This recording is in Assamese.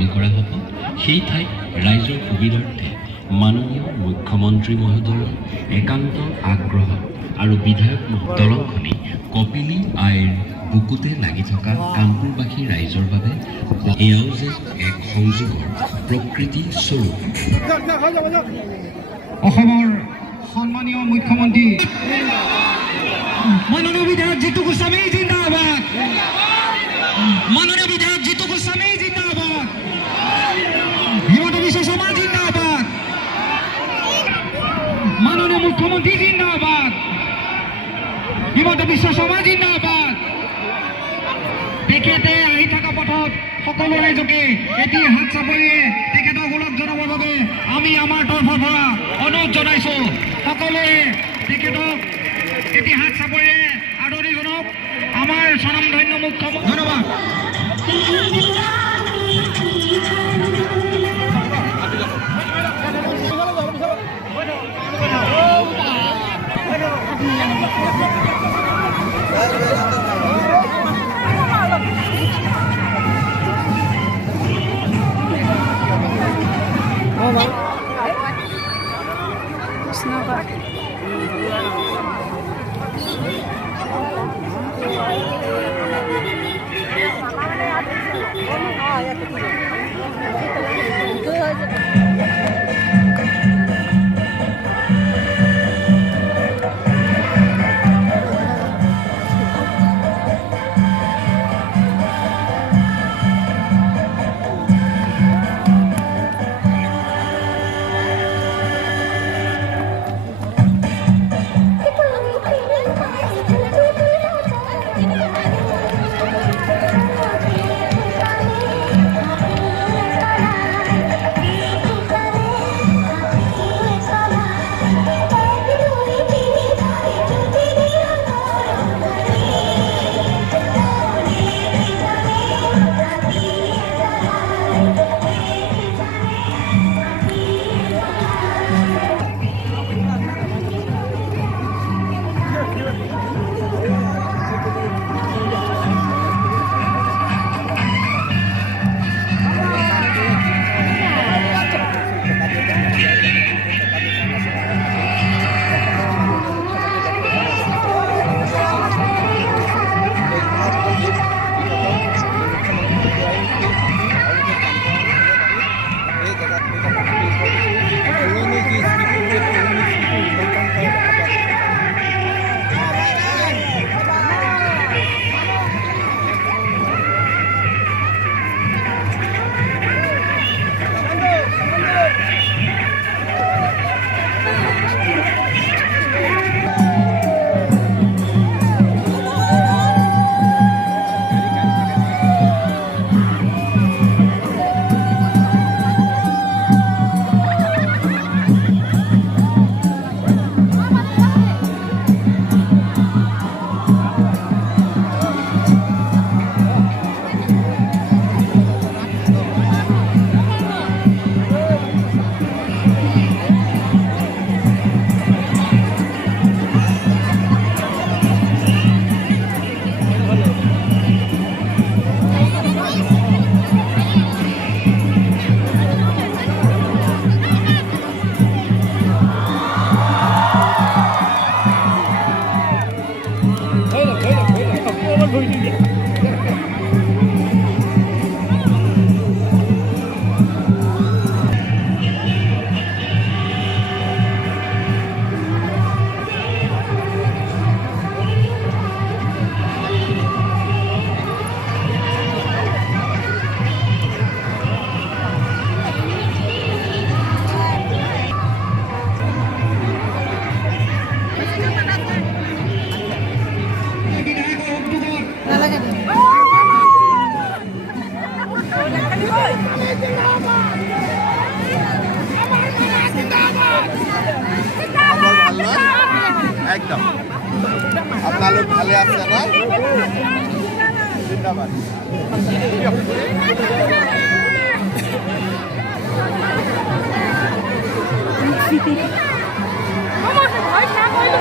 মুকলি কৰা হ'ব। সেই ঠাইত ৰাইজৰ সুবিধাৰ্থে মাননীয় মুখ্যমন্ত্ৰী মহোদয়ৰ একান্ত আগ্ৰহ আৰু বিধায়ক দলংখনি কপিলী আইৰ বুকুতে লাগি থকা কামপুৰবাসী ৰাইজৰ বাবে এয়াও যে এক সংযোগৰ প্ৰকৃতি স্বৰূপ। অসমৰ সন্মানীয় মুখ্যমন্ত্ৰী মাননীয় বিধায়ক জিতু গোস্বামী জিন্দাবাদ, মাননীয় বিধায়ক জিতু গোস্বামী জিন্দাবাদ, হিমন্ত বিশ্ব শৰ্মা জিন্দাবাদ, মাননীয় মুখ্যমন্ত্ৰী জিন্দাবাদ, হিমন্ত বিশ্ব শৰ্মা জিন্দাবাদ। তেখেতে আহি থকা পথত সকলো ৰাইজকে এটি হাত চাপৰিয়ে তেখেতক ওলগ জনাবৰ বাবে আমি আমাৰ তৰফৰ পৰা অনুৰোধ জনাইছো। সকলোৱে তেখেতক এটি হাত চাপৰিয়ে আদৰি জনাওক। আমাৰ স্বনামধন্য মুখ্যমন্ত্ৰী ধন্যবাদ। একদম আপনাৰ লোক ভালো আছে না জিন্দাবাদ আমাৰ ভয় না কইলো